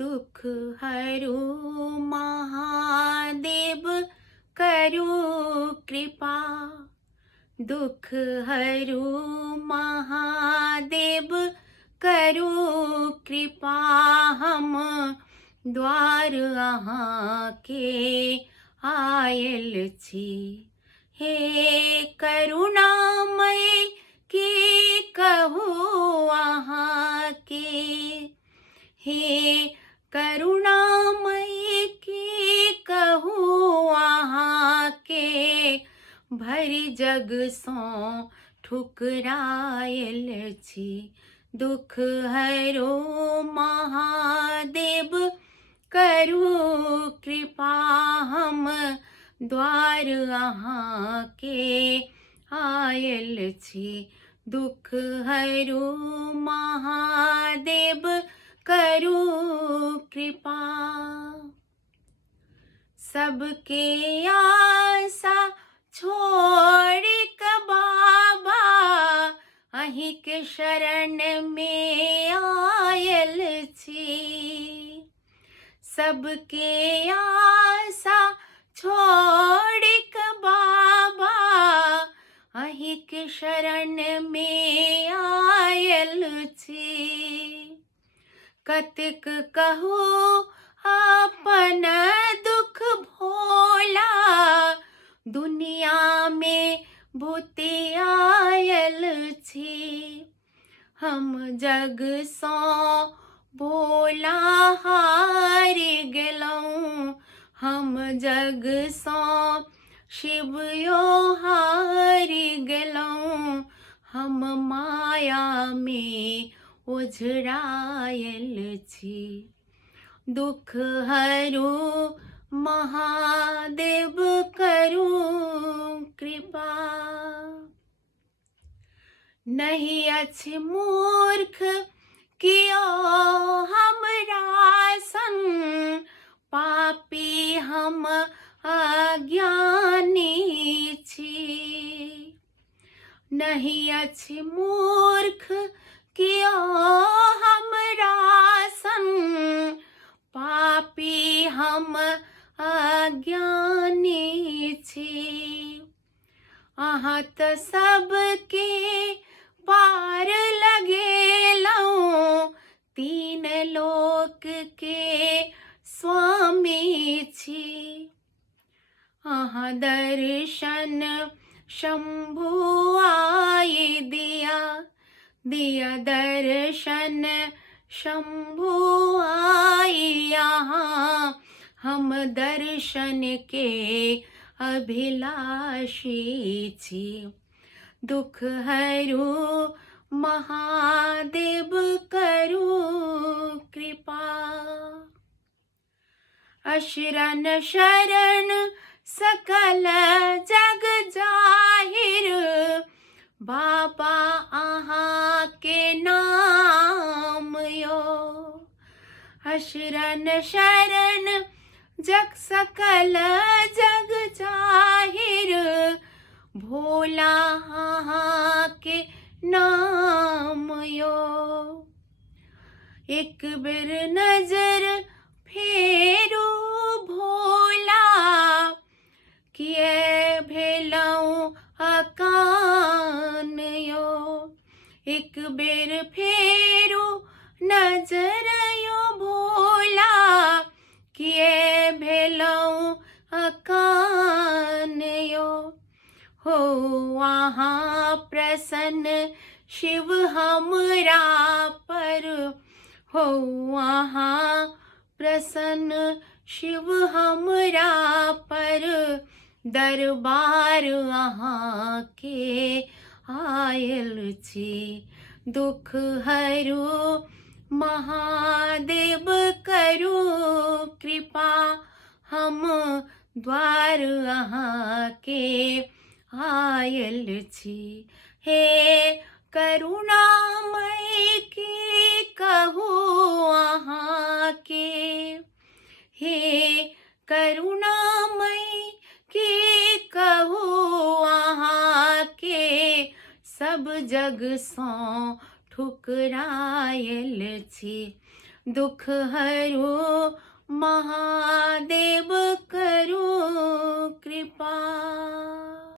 दुख हरु महादेव करु कृपा। दुख हरु महादेव करु कृपा। हम द्वार अहाँ के आयल छी। हे करुणामय की कहू अहाँ के। हे करुणामय की कहू अहाँ के। भरि जग सो ठुकरायल छी। दुख हरो महादेव करु कृपा। हम द्वार अहाँ के आयल छी। दुख हरो महादेव करु कृपा। सबके आशा छोड़ क बाबा अहीं के शरण में आयल छी। सबके आशा छोड़ क बाबा अहीं के शरण में आयल छी। कतिक कहू अपन दुख भोला। दुनिया में भूति आयल छी। हम जग सो भोला हारि गेलौं। हम जग सो शिव यो हारि गेलौं। हम माया में उझरायल छी। दुख हरु महादेव करु कृपा। नहीं अछि मूर्ख कियो हमरा संग। पापी हम अज्ञानी छी। नहीं अछि मूर्ख कियो हमरा संग। पापी हम अज्ञानी छी। अहाँ त सबके पार लगेलौं। तीन लोक के स्वामी छी। अहाँ दर्शन शंभु आई दिया। दिया दर्शन शंभु आई यहाँ। हम दर्शन के अभिलाषी छी। दुख हरु महादेव करु कृपा। अशरण शरण सकल जग जाहिर। बाबा अहाँ के नाम यो। अशरण शरण जग सकल जग जाहिर। भोला अहाँ के नाम यो। एक बेर नजर फेरू भोला। किए भेलौं अकान यो। एक बेर फेरू नजर यो भोला। किए भेलौं अकान यो। हो अहाँ प्रसन्न शिव हमरा पर। हो अहाँ प्रसन्न शिव हमरा पर। दरबार अहाँ के आयल छी। दुख हरु महादेव करु कृपा। हम द्वार अहाँ के आयल छी। हे करुणामय की कहू अहाँ के। हे करुणामय की कहू अहाँ के। सब जग सो ठुकरायल छी। दुख हरो महादेव